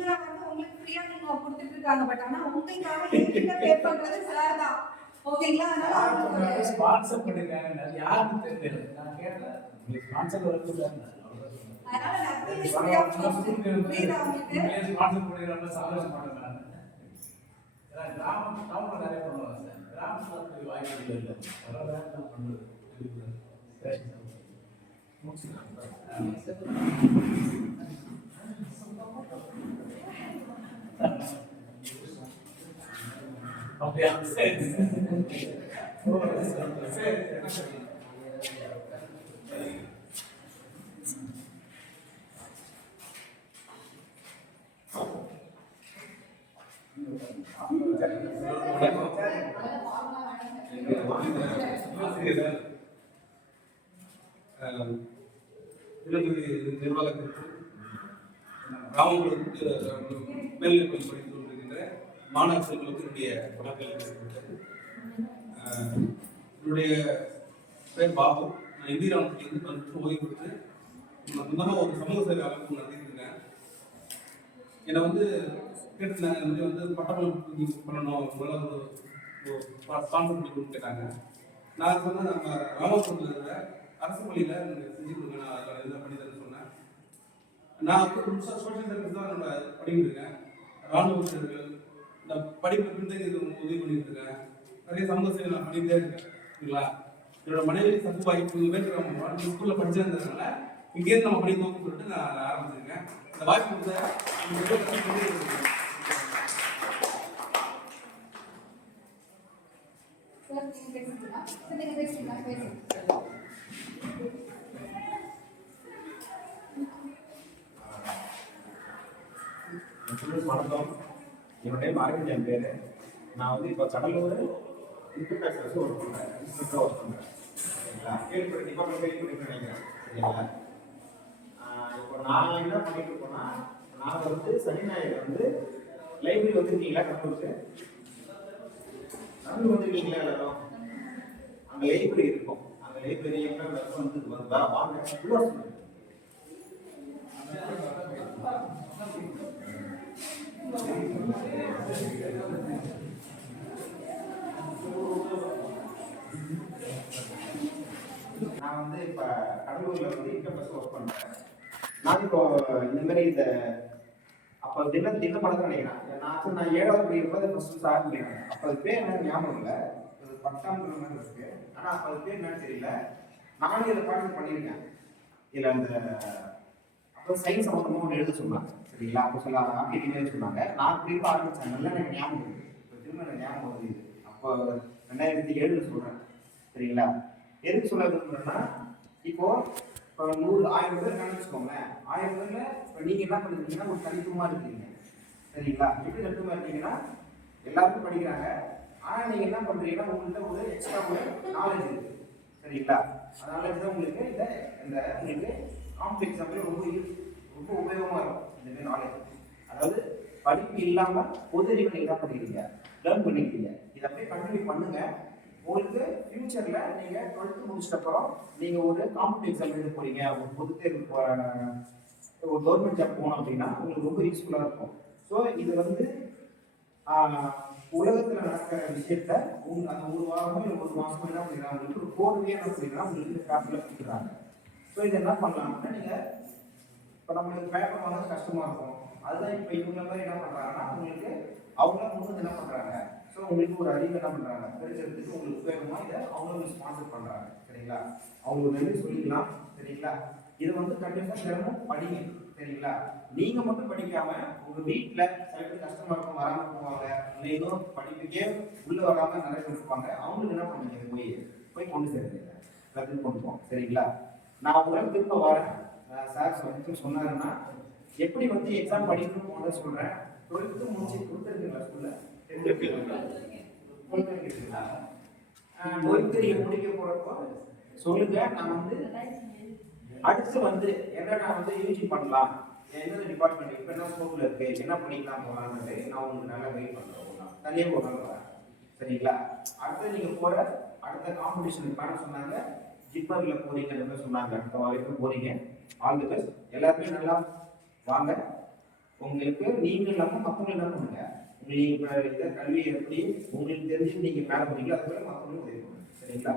உங்களுக்கு ஃப்ரீயா நீங்க கொடுத்துட்டு இருக்காங்க. பட் ஆனா உங்களுக்காக என்கிட்ட பே பண்றது சார் தான். ஓகேங்களா? அதனால ஸ்பான்சர் பண்ணிருக்காங்க. யாருன்னு தெரியல. நான் கேட்டேன். உங்களுக்கு ஸ்பான்சர் வருது. அதனால nothing is free of cost. புரியுதா உங்களுக்கு? ஸ்பான்சர் பண்ணிருக்காங்க. சந்தோஷப்படுறேன் நான். கிராமம் நிறைய பண்ணுவாங்க சார். கிராமத்துல வாய்ப்பு இல்லை. அதனால தான் பண்றது. அப்படியா? சரி நிர்வாகத்திற்கு கிராமங்களுக்கு மேல்நிலைப்பள்ளி படித்து கொண்டிருக்கின்ற மாணவ செல்வங்களுக்கு என்னுடைய வணக்கங்களை தெரிவித்துக்கொள்கிறேன். என்னுடைய பேர் பாபு. நான் இந்திய ராணுவத்திலிருந்து வந்து ஓய்வு பெற்று சொந்தமாக ஒரு சமூக சேவை அமைப்பு நடத்திருக்கேன். என்னை வந்து கேட்டிருந்தாங்க, இந்த மாதிரி வந்து பட்டமளிப்பு பண்ணணும், ஒரு ஸ்பான்சர் பண்ணி கொடுத்து கேட்டாங்க. நான் சொன்னேன், நம்ம ராமபுரத்தில் இருக்கிற அரசு பள்ளியில் செஞ்சு கொடுங்க, நான் அதில் என்ன பண்ணி தரேன்னு சொன்னேன். நான் வந்து புதுசாக சோஷியல் சர்வீஸ் தான் நம்ம படிக்கிட்டு இருக்கேன். ராணுவ வீரர்கள் இந்த படிப்பு பின்தங்கி உதவி பண்ணிட்டு இருக்கேன். நிறைய சமூக சேவை நான் பண்ணிகிட்டே இருக்கேன். சரிங்களா? என்னோட மனைவி சத்துபாய் பேர் ஸ்கூலில் படிச்சிருந்ததுனால இங்கேருந்து நம்ம படிக்கணும்னு சொல்லிட்டு நான் ஆரம்பிச்சிருக்கேன். இந்த வாய்ப்பு கொடுத்த வணக்கம். என்னுடைய அரவிந்த் என் பேர். நான் வந்து இப்போ கடலூர் இன்ஸ்பெக்டர் ஒர்க் பண்ணுறேன். இன்ஸ்பெக்டராக ஒர்க் பண்ணுறேன். சரிங்களா? டிபார்ட்மெண்ட் நினைக்கிறேன். சரிங்களா? இப்போ நான் என்ன பண்ணிட்டு இருக்கோன்னா, நான் வந்து சனி ஞாயிறு வந்து லைப்ரரி வந்துருக்கீங்களா? கடலூருக்கு வந்துருக்கீங்களா? எல்லாரும் அங்கே லைப்ரரி இருக்கும். அந்த லைப்ரரி வந்து வாங்க. நான் வந்து இப்போ கடலூரில் வந்து இன்கம் டேக்ஸ் ஒர்க் பண்ணுறேன். நான் இப்போ இந்த மாதிரி இந்த அப்போ தின படத்தை நினைக்கிறேன். நான் 7வது படிக்கும்போது ஃபர்ஸ்ட் ஸ்டார்ட் பண்ணிக்கிறேன். அப்போ அது பேர் என்ன ஞாபகம் இல்லை, பட்டாங்கிற மாதிரி இருக்கு. ஆனால் அப்போ அது பேர் என்னன்னு தெரியல. நானும் இதை பார்ட்டிசிபேட் பண்ணியிருக்கேன். இதில் அந்த அப்போ சயின்ஸ் சம்மந்தமாக ஒன்று எழுத சொன்னாங்க. சரிங்களா? அப்போ சொல்ல ஆக்கிட்டு சொன்னாங்க. நான் திரும்ப ஆரம்பித்தேன். நல்லா எனக்கு ஞாபகம் இருக்குது. இப்போ திரும்ப எனக்கு ஞாபகம் வருது. இது அப்போ 2007 சொல்கிறேன். சரிங்களா? எதுக்கு சொல்ல விரும்புகிறேன்னா, இப்போ 1000 பேர் நினைச்சுக்கோங்களேன். 1000 பேர்ல இப்போ நீங்கள் என்ன பண்ணிருக்கீங்கன்னா ஒரு தனித்துவமாக இருக்கீங்க. சரிங்களா? எப்படி தனித்துவமாக இருக்கீங்கன்னா எல்லாருக்கும் படிக்கிறாங்க. ஆனால் நீங்கள் என்ன பண்ணுறீங்கன்னா உங்கள்கிட்ட ஒரு எக்ஸ்ட்ரா ஒரு நாலேஜ் இருக்குது. சரிங்களா? அதனால தான் உங்களுக்கு இந்த உங்களுக்கு காம்படிட்டிவ் எக்ஸாம்பிள் ரொம்ப உபயோகமாக இருக்கும் இந்த நாலேஜ். அதாவது படிப்பு இல்லாமல் பொது அறிவை நீங்கள் என்ன பண்ணிக்கிறீங்க, லேர்ன் பண்ணிக்கிறீங்க. இதை அப்படியே கண்டினியூ பண்ணுங்க. உங்களுக்கு ஃபியூச்சரில் நீங்கள் 12th முடிச்சிட்டப்பறம் நீங்கள் ஒரு காம்படிட்டிவ் எக்ஸாம் எழுத போகிறீங்க, ஒரு பொது தேர்வு ஒரு கவர்மெண்ட் ஜாப் போகணும் அப்படின்னா உங்களுக்கு ரொம்ப யூஸ்ஃபுல்லாக இருக்கும். ஸோ இது வந்து உலகத்தில் நடக்கிற விஷயத்த அந்த ஒரு வாரமோ இல்லை ஒரு மாதமோ என்ன பண்ணிக்கிறாங்க, உங்களுக்கு ஒரு கோர்வையாக என்ன பண்ணிக்கிறாங்க, உங்களுக்கு கிராஃப்டில் கொடுக்குறாங்க. ஸோ இது என்ன பண்ணலாம்னா, நீங்கள் இப்போ நம்மளுக்கு பேப்பர் வாங்க கஷ்டமாக இருக்கும். அதுதான் இப்போ இவங்க மாதிரி என்ன பண்ணுறாங்கன்னா உங்களுக்கு அவங்களாம் முன்னது என்ன பண்ணுறாங்க. ஸோ உங்களுக்கு ஒரு அறிவு என்ன பண்ணுறாங்க, தெரிஞ்சதுக்கு உங்களுக்கு உபயோகமாக இதை அவங்களும் ஸ்பான்சர் பண்ணுறாங்க. சரிங்களா? அவங்களுக்கு நன்றி சொல்லிக்கலாம். சரிங்களா? இதை வந்து கண்டிப்பாக தினமும் படிங்க. சரிங்களா? நீங்கள் மட்டும் படிக்காமல் உங்கள் வீட்டில் சில பேர் கஷ்டமாக இருக்கும், வராமல் போவாங்க, இல்லை ஏதோ படிப்புக்கே உள்ளே வராமல் நிறைய பேர் இருப்பாங்க. அவங்களுக்கு என்ன பண்ணுங்க, போய் கொண்டு சேருங்க, எல்லாத்தையும் கொண்டு போவோம். சரிங்களா? நான் உங்களுக்கு திரும்ப வரேன். சார் வந்து சொன்னாருன்னா எப்படி வந்து எக்ஸாம் படிக்கணும்னு போன சொல்கிறேன். 12th முடிச்சு கொடுத்துருக்கீங்களா ஸ்கூலில்? 12th நீங்கள் முடிக்க போகிறப்போ சொல்லுங்க. நான் வந்து அடுத்து வந்து என்ன நான் வந்து யூஜி பண்ணலாம், எந்த டிபார்ட்மெண்ட் இப்போ என்ன ஸ்கோப்பில் இருக்குது, என்ன பண்ணிக்கலாம் போகலான்னு நான் உங்களுக்கு நல்லா கைட் பண்ணுறேன். தனியாக ஒரு நாள் வரேன். சரிங்களா? அடுத்து நீங்கள் போகிற அடுத்த காம்படிஷனுக்கு மேடம் சொன்னாங்க ஜிப்பரில் போகிறீங்கன்னு சொன்னாங்க. அடுத்த வரைக்கும் போகிறீங்க. All the best. எல்லாருமே நல்லா வாங்க. உங்களுக்கு நீங்க இல்லாமல் மற்றவங்க என்ன பண்ணுங்க. உங்களுக்கு இதை கல்வி எப்படி உங்களுக்கு தெரிஞ்சு நீங்க மேலே பண்ணீங்களோ அதுக்குள்ள மற்றவங்களுக்கு உதவி பண்ணுங்க. சரிங்களா?